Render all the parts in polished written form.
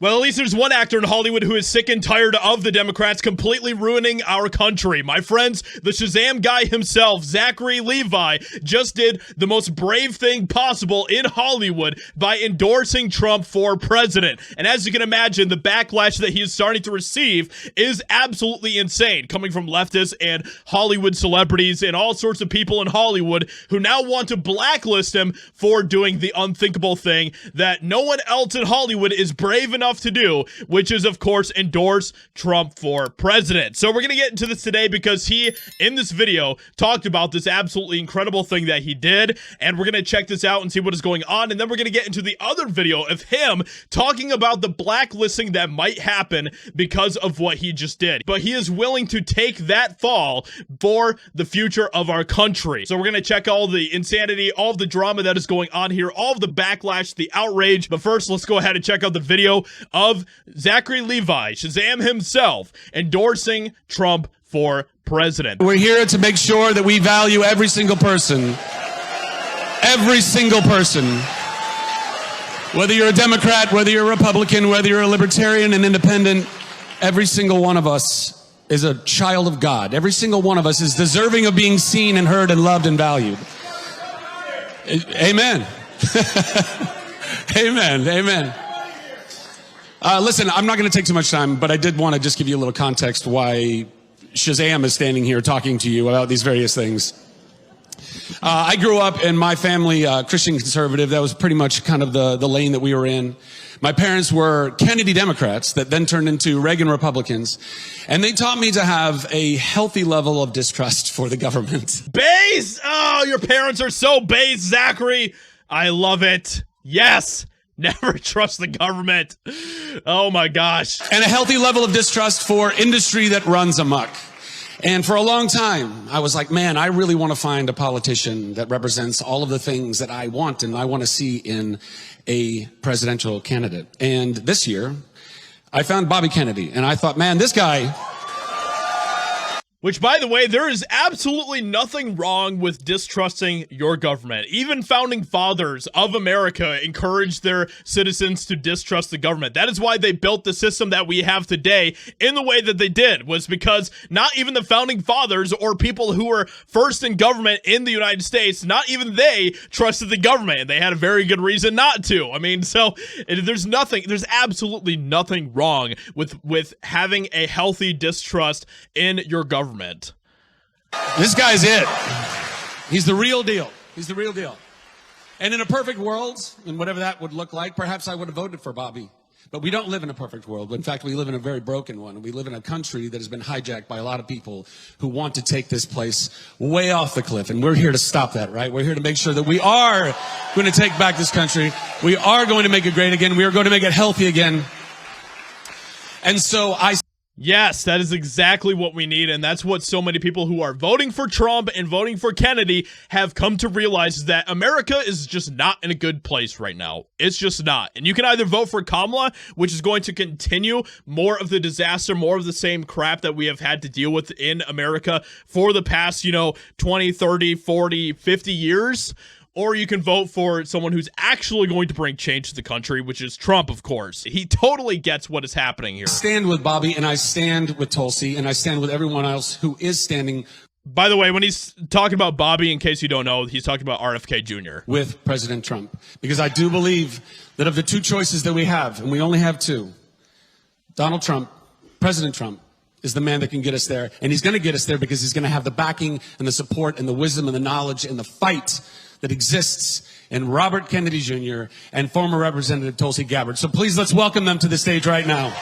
Well, at least there's one actor in Hollywood who is sick and tired of the Democrats completely ruining our country. My friends, the Shazam guy himself, Zachary Levi, just did the most brave thing possible in Hollywood by endorsing Trump for president. And as you can imagine, the backlash that he is starting to receive is absolutely insane, coming from leftists and Hollywood celebrities and all sorts of people in Hollywood who now want to blacklist him for doing the unthinkable thing that no one else in Hollywood is brave enough to do, which is of course endorse Trump for president. So we're gonna get into this today because he in this video talked about this absolutely incredible thing that he did, and we're gonna check this out and see what is going on, and then we're gonna get into the other video of him talking about the blacklisting that might happen because of what he just did. But he is willing to take that fall for the future of our country. So we're gonna check all the insanity, all of the drama that is going on here, all of the backlash, the outrage. But first, let's go ahead and check out the video of Zachary Levi, Shazam himself, endorsing Trump for president. We're here to make sure that we value every single person. Every single person. Whether you're a Democrat, whether you're a Republican, whether you're a Libertarian, an Independent, every single one of us is a child of God. Every single one of us is deserving of being seen and heard and loved and valued. Amen. Amen. Amen. Listen, I'm not going to take too much time, but I did want to just give you a little context why Shazam is standing here talking to you about these various things. I grew up in my family, Christian conservative. That was pretty much kind of the lane that we were in. My parents were Kennedy Democrats that then turned into Reagan Republicans. And they taught me to have a healthy level of distrust for the government. Base! Oh, your parents are so base, Zachary. I love it. Yes. Never trust the government. Oh my gosh. And a healthy level of distrust for industry that runs amok. And for a long time, I was like, man, I really want to find a politician that represents all of the things that I want and I want to see in a presidential candidate. And this year, I found Bobby Kennedy. And I thought, man, this guy... Which, by the way, there is absolutely nothing wrong with distrusting your government. Even founding fathers of America encouraged their citizens to distrust the government. That is why they built the system that we have today in the way that they did, was because not even the founding fathers or people who were first in government in the United States, not even they trusted the government, and they had a very good reason not to. I mean, so there's absolutely nothing wrong with having a healthy distrust in your government. This guy's it. He's the real deal. He's the real deal. And in a perfect world, and whatever that would look like, perhaps I would have voted for Bobby. But we don't live in a perfect world. In fact, we live in a very broken one. We live in a country that has been hijacked by a lot of people who want to take this place way off the cliff. And we're here to stop that, right? We're here to make sure that we are going to take back this country. We are going to make it great again. We are going to make it healthy again. And so Yes, that is exactly what we need, and that's what so many people who are voting for Trump and voting for Kennedy have come to realize, is that America is just not in a good place right now. It's just not. And you can either vote for Kamala, which is going to continue more of the disaster, more of the same crap that we have had to deal with in America for the past, 20, 30, 40, 50 years. Or you can vote for someone who's actually going to bring change to the country, which is Trump, of course. He totally gets what is happening here. I stand with Bobby, and I stand with Tulsi, and I stand with everyone else who is standing. By the way, when he's talking about Bobby, in case you don't know, he's talking about RFK Jr. With President Trump. Because I do believe that of the two choices that we have, and we only have two, Donald Trump, President Trump, is the man that can get us there. And he's going to get us there because he's going to have the backing and the support and the wisdom and the knowledge and the fight that exists in Robert Kennedy Jr. and former Representative Tulsi Gabbard. So please, let's welcome them to the stage right now.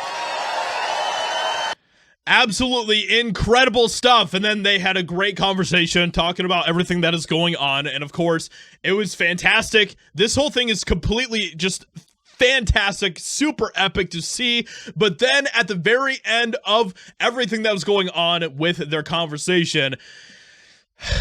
Absolutely incredible stuff. And then they had a great conversation talking about everything that is going on. And of course, it was fantastic. This whole thing is completely just fantastic, super epic to see. But then at the very end of everything that was going on with their conversation,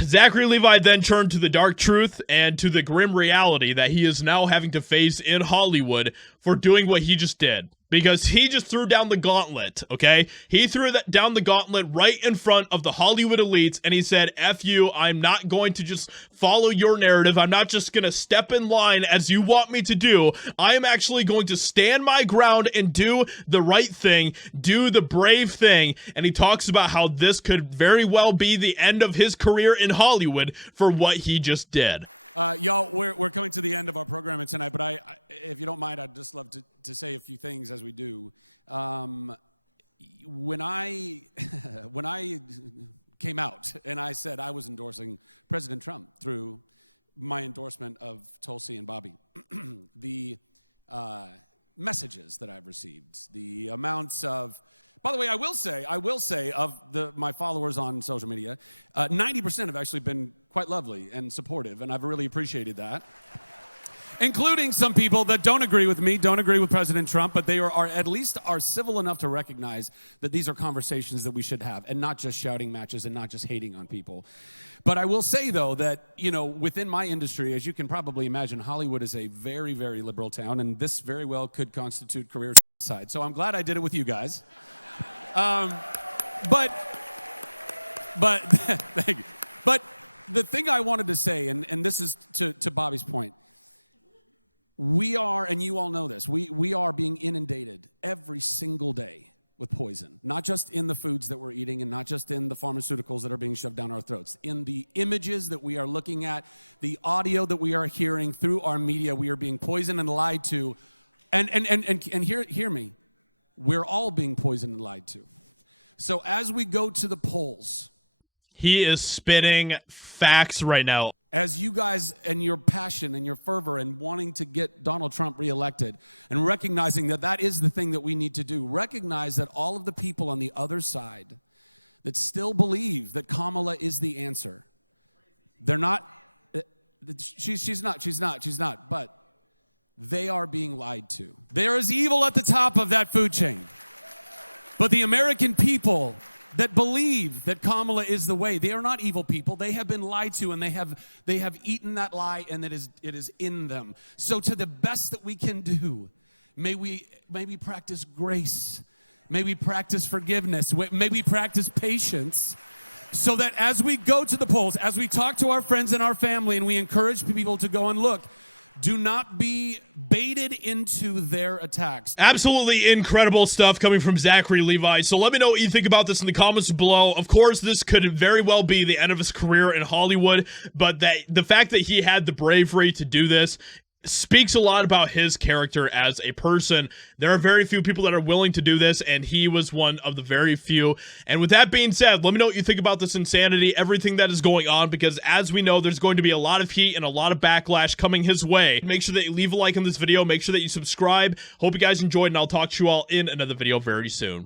Zachary Levi then turned to the dark truth and to the grim reality that he is now having to face in Hollywood for doing what he just did. because he just threw down the gauntlet, okay? He threw down the gauntlet right in front of the Hollywood elites, and he said, F you, I'm not going to just follow your narrative. I'm not just going to step in line as you want me to do. I am actually going to stand my ground and do the right thing, do the brave thing. And he talks about how this could very well be the end of his career in Hollywood for what he just did. Y'all, we're coming to the end of our programming tonight, but I if you don't mind, I'd just love to say a few things as we do. When I came out and I said I was endorsing President Trump through my endorsement of Tulsi and Bobby, the messages that I've received, the amounts of, by the way, I will say of my followers on social media, 90% have actually been quite lovely and supportive, and I've really appreciated that. Including some people that don't agree with me, don't agree with President Trump, but they are at least civil enough to recognize that these are conversations that we should have, and not just shouting matches and not just hating on people. But I will say, though, that, you know, within my industry, as you can probably imagine, Hollywood is a very, very liberal town, and this very well could constitute career suicide. So I'm glad I did it with you guys. But thank you. But the thing I wanted to say, and this is to Bobby's point, we are, and you all know this, we are being inundated every single day with poison. Not just in the foods that we're eating and not just in the pharmaceuticals that are being shoved down our throats. In the images that we are looking at, the audio that we are hearing through our media, we are being poisoned and lied to. And hear me. We're all being poisoned and lied to. So as we go to the polls, he is spitting facts right now. As you guys and your passion and your fervor and wanting to get Donald Trump reelected and recognizing that that is the thing that we need to do, recognize that all of the people on the other side that still believe that Kamala is the answer, they're not, she's not, but they are being lied to. There is evil at the top of that food chain. But the American people that believe that Kamala is the way, they are not evil people. They have been lied to, and they have eaten that lie, and it is in them. So to the best that we can do, may we practice grace, may we practice forgiveness, may we practice patience, so that as we go to the polls, as we talk to our friends and our family, and we encourage people to go and look, do not be baited into their attacks. Absolutely incredible stuff coming from Zachary Levi. So let me know what you think about this in the comments below. Of course, this could very well be the end of his career in Hollywood, but the fact that he had the bravery to do this speaks a lot about his character as a person. There are very few people that are willing to do this, and he was one of the very few. And with that being said, let me know what you think about this insanity, everything that is going on, because as we know, there's going to be a lot of heat and a lot of backlash coming his way. Make sure that you leave a like on this video. Make sure that you subscribe. Hope you guys enjoyed, and I'll talk to you all in another video very soon.